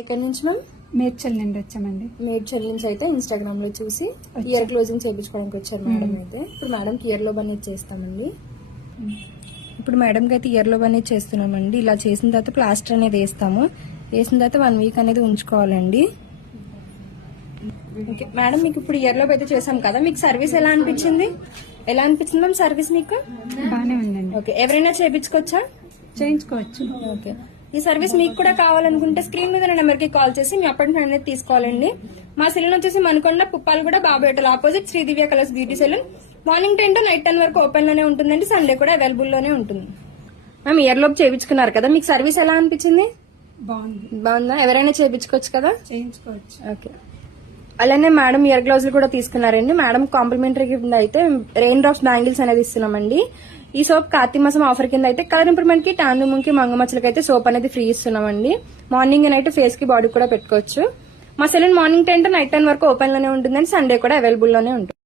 ఎక్కడి నుంచి మ్యామ్? మేడ్చల్ నుండి వచ్చామండి. మేడ్చల్ నుంచి అయితే ఇన్స్టాగ్రామ్ లో చూసి ఇయర్ క్లోజింగ్ చేయించుకోవడానికి వచ్చారు మేడం. అయితే ఇప్పుడు మేడం కి ఇయర్ లో అనేది చేస్తామండి. ఇప్పుడు మేడం కి అయితే ఇయర్ లో అనేది చేస్తున్నామండి. ఇలా చేసిన తర్వాత ప్లాస్టర్ అనేది వేస్తాము. వేసిన తర్వాత 1 వీక్ అనేది ఉంచుకోవాలండి. ఓకే మేడం, మీకు ఇప్పుడు ఇయర్ లో అయితే చేసాం కదా, మీకు సర్వీస్ ఎలా అనిపించింది మ్యామ్? సర్వీస్ మీకు బాగానే ఉందండి. ఓకే, ఎవరైనా చేయించుకోవచ్చా? చేయించుకోవచ్చు. ఓకే, ఈ సర్వీస్ మీకు కూడా కావాలనుకుంటే స్క్రీన్ మీద నెంబర్ కి కాల్ చేసి మీ అపాయింట్మెంట్ అనేది తీసుకోవాలండి. మా సెలూన్ వచ్చేసి మనకొండ పుప్పాలగూడ బాబేటల్ opposite Sri Divya colours beauty salon. Morning 10 to night 10 వరకు ఓపెన్ లోనే ఉంటుందండి. సండే కూడా అవైలబుల్ లోనే ఉంటుంది. మ్యామ్, ఇయర్ లోపు చేయించుకున్నారు కదా, మీకు సర్వీస్ ఎలా అనిపించింది? బాగుందా? ఎవరైనా చేయించుకోవచ్చు కదా? చేయించుకోవచ్చు. ఓకే, అలానే మేడం ఇయర్ గ్లౌజులు కూడా తీసుకున్నారండి. మేడం కాంప్లిమెంటరీ కింద అయితే రెయిన్ డ్రాప్స్ బ్యాంగిల్స్ అనేది ఇస్తున్నామండి. ఈ సోప్ కార్తీక మాసం ఆఫర్ కింద అయితే కలర్ ఇంప్రూవ్మెంట్ కి, టాన్ రిమూవ్ కి, మంగమచ్చలకి అయితే సోప్ అనేది ఫ్రీ ఇస్తున్నామండి. మార్నింగ్ నైట్ ఫేస్ కి బాడీ కూడా పెట్టుకోవచ్చు. మా సెలూన్ మార్నింగ్ 10 to నైట్ 10 వరకు ఓపెన్ లోనే ఉంటుందండి. సండే కూడా అవైలబుల్ లోనే ఉంటుంది.